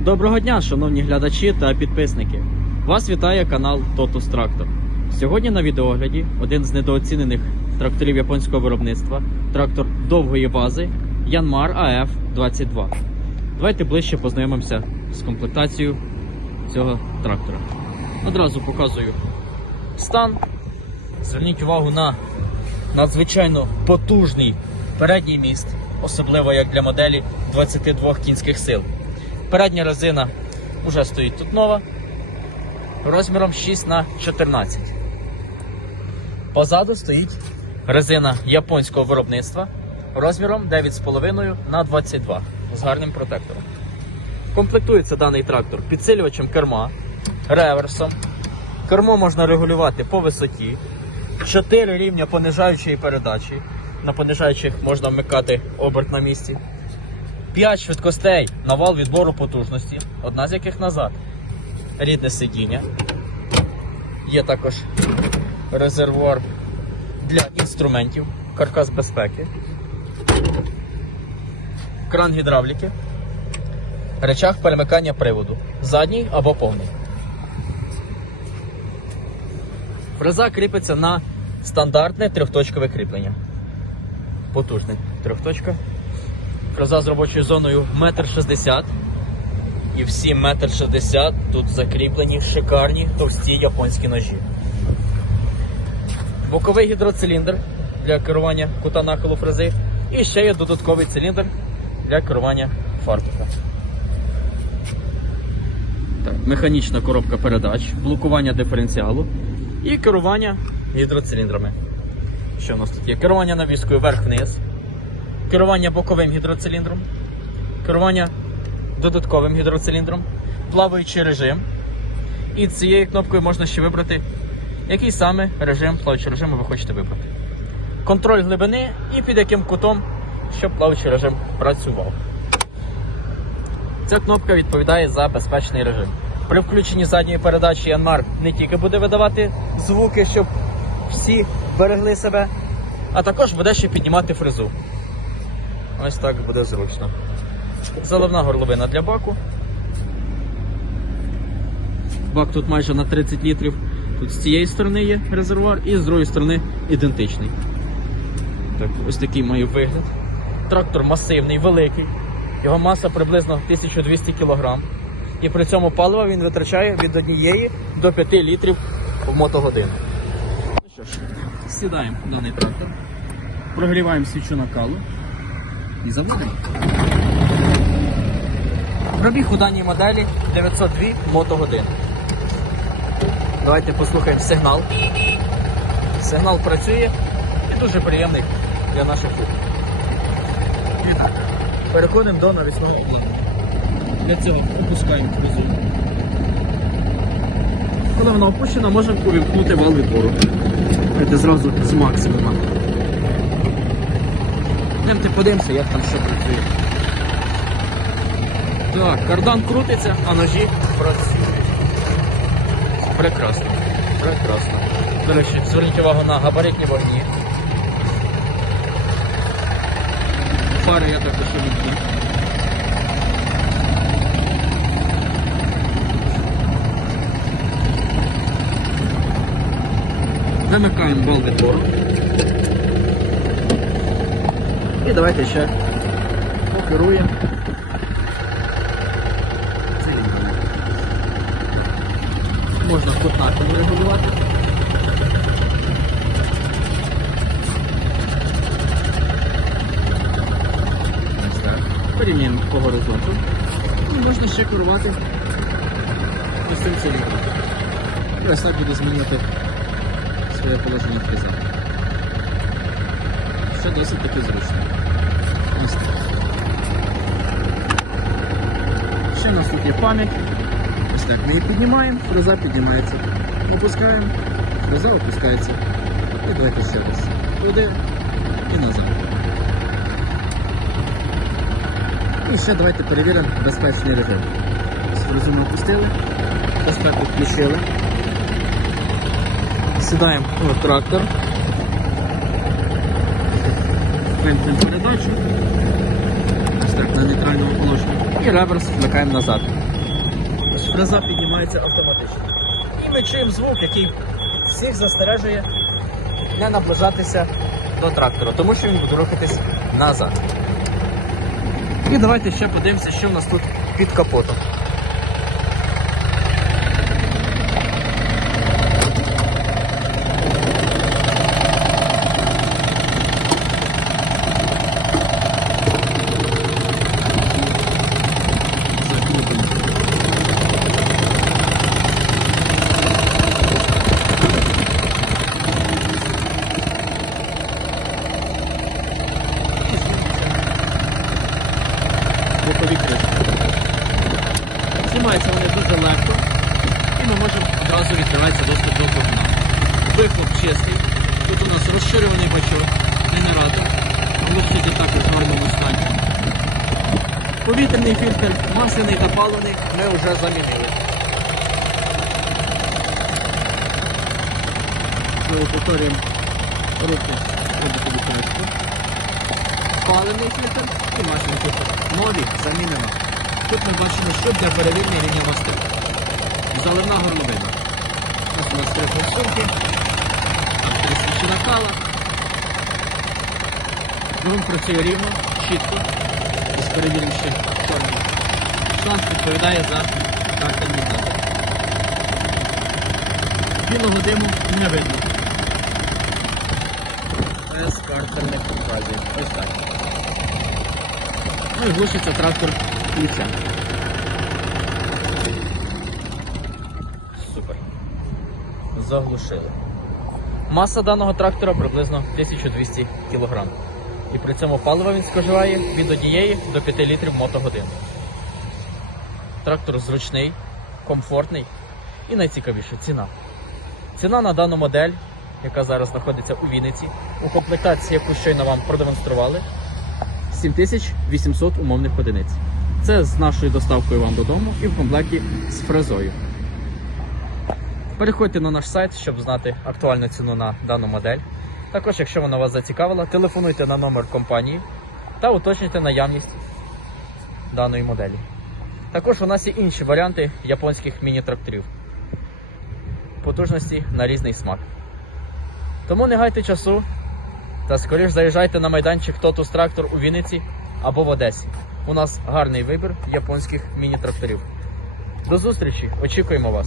Доброго дня, шановні глядачі та підписники. Вас вітає канал Totus Tractor. Сьогодні на відеогляді один з недооцінених тракторів японського виробництва трактор довгої бази Yanmar AF 22. Давайте ближче познайомимося з комплектацією цього трактора. Одразу показую стан. Зверніть увагу на надзвичайно потужний передній міст, особливо як для моделі 22 кінських сил. Передня резина вже стоїть тут нова, розміром 6 на 14. Позаду стоїть резина японського виробництва розміром 9,5 на 22 з гарним протектором. Комплектується даний трактор підсилювачем керма, реверсом. Кермо можна регулювати по висоті, 4 рівня понижаючої передачі. На понижаючих можна вмикати оберт на місці. 5 швидкостей на вал відбору потужності, одна з яких назад. Рідне сидіння. Є також резервуар для інструментів, каркас безпеки, кран гідравліки, речах перемикання приводу, задній або повний. Фреза кріпиться на стандартне трьохточкове кріплення. Потужне трьохточка. Фреза з робочою зоною 1,60 м. І всі 1,60 м тут закріплені шикарні товсті японські ножі. Боковий гідроциліндр для керування кута нахилу фрези. І ще є додатковий циліндр для керування фартуха. Так, механічна коробка передач, блокування диференціалу і керування гідроциліндрами. Що в нас тут є? Керування навіскою вверх-вниз, керування боковим гідроциліндром, керування додатковим гідроциліндром, плаваючий режим. І цією кнопкою можна ще вибрати, який саме режим плаваючого режиму ви хочете вибрати. Контроль глибини і під яким кутом, щоб плаваючий режим працював. Ця кнопка відповідає за безпечний режим. При включенні задньої передачі Yanmar не тільки буде видавати звуки, щоб всі берегли себе, а також буде ще піднімати фрезу. Ось так буде зручно. Заливна горловина для баку. Бак тут майже на 30 літрів. Тут з цієї сторони є резервуар і з другої сторони ідентичний. Так, ось такий має вигляд. Трактор масивний, великий. Його маса приблизно 1200 кг. І при цьому палива він витрачає від 1 до 5 літрів в мотогодину. Ну що ж, сідаємо в даний трактор, прогріваємо свічу накалу і заводимо. Пробіг у даній моделі 902 мотогодин. Давайте послухаємо сигнал. Сигнал працює і дуже приємний для наших вух. Переходимо до навісного обладнання. Для цього опускаємо фрезу. Коли вона опущена, можемо увімкнути вал відбору. Давайте зразу з максимума. Йдемте подивимося, як там що працює. Так, кардан крутиться, а ножі працюють. Прекрасно. Прекрасно. До речі, зверніть увагу на габаритні вогні. Фари я також люблю. Замикаємо бал відбору. І давайте ще покеруємо. Можна кут регулювати. Порівняємо по горизонту. І можна ще керувати ось цим циліндром. І ось так буде змінювати своє положення фрези. Все досить таки зручно. Так. Ще у нас тут є пам'ять. Ось так, ми її піднімаємо, фреза піднімається. Опускаємо, фреза опускається. І давайте ще раз. Туди і назад. І ще давайте перевіримо безпечний режим. Фрезу ми опустили, безпеку включили. Сідаємо в трактор. Вимкнемо передачу. Ось так на нейтральному положенні. І реверс вмикаємо назад. фреза піднімається автоматично. І ми чуємо звук, який всіх застережує не наближатися до трактора, тому що він буде рухатись назад. І давайте ще подивимося, що в нас тут під капотом. бокові кришки. Знімаються вони дуже легко, і ми можемо одразу відкриватися доступ до двигуна. Вихлоп чистий. Тут у нас розширюваний бачок, генератор, глушитель також в нормальному стані. Повітряний фільтр, масляний та паливний ми вже замінили. Повторюємо руки роботову кришку паливний фільтр і масляний фільтр. Нові замінено. Тут ми бачимо, що для перевірення рівня мости. Заливна горловина. Ось у нас три форсунки, Двигун працює рівно, чітко. Ось перевіримо ще чорний. Шланг відповідає за картерний метод. Білого диму не видно. Без картерних фазів. Ось так. Ну і глушиться трактор ключем. Супер. Заглушили. Маса даного трактора приблизно 1200 кг. І при цьому паливо він споживає від 1 до 5 літрів мотогодин. Трактор зручний, комфортний і найцікавіше ціна. Ціна на дану модель, яка зараз знаходиться у Вінниці, у комплектації, яку щойно вам продемонстрували, 7800 умовних одиниць. Це з нашою доставкою вам додому і в комплекті з фрезою. Переходьте на наш сайт, щоб знати актуальну ціну на дану модель. Також, якщо вона вас зацікавила, телефонуйте на номер компанії та уточнюйте наявність даної моделі. Також у нас є інші варіанти японських міні-тракторів. Потужності на різний смак. Тому не гайте часу та скоріш заїжджайте на майданчик Totus Трактор у Вінниці або в Одесі. У нас гарний вибір японських міні-тракторів. До зустрічі! Очікуємо вас!